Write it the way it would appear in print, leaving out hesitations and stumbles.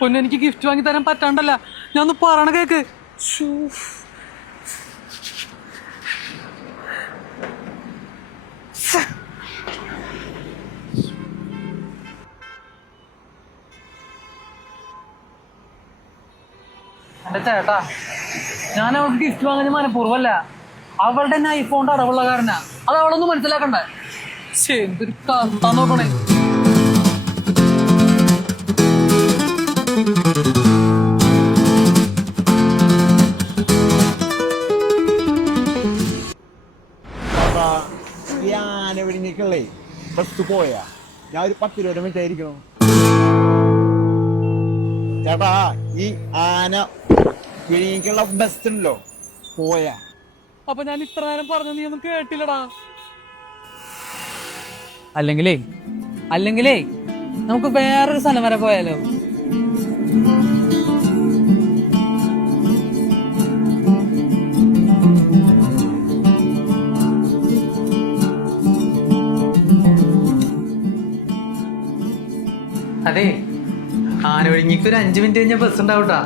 പൊന്നെ എനിക്ക് ഗിഫ്റ്റ് വാങ്ങി തരാൻ പറ്റാണ്ടല്ല, ഞാൻ ഒന്ന് പറയണ കേക്ക്. എന്റെ ചേട്ടാ, ഞാൻ അവൾക്ക് ഗിഫ്റ്റ് വാങ്ങുന്ന മനഃപൂർവ്വമല്ല, അവളുടെ തന്നെ ഐഫോണിന്റെ അടവുള്ള കാരനാ. അത് അവളൊന്നും മനസ്സിലാക്കണ്ടേ? എന്തൊരു കത്താ നോക്കണേ. ഈ ആന വെടിഞ്ഞേക്കുള്ളേ ബസ് പോയാ ഞാൻ ഒരു 10-20 മിനിറ്റ് ആയിരിക്കണം ചേട്ടാ. ഈ ആന വെടിഞ്ഞേക്കുള്ള ബസ് ഉണ്ടല്ലോ പോയാ. അപ്പൊ ഞാൻ ഇത്ര നേരം പറഞ്ഞ നീ ഒന്നും കേട്ടില്ലടാ. അല്ലെങ്കിലേ നമുക്ക് വേറൊരു സ്ഥലം വരെ പോയാലോ? അതെ, ആന ഒഴുങ്ങിക്ക് ഒരു 5 മിനിറ്റ് കഴിഞ്ഞ ബസ് ഉണ്ടാവൂട്ടാ.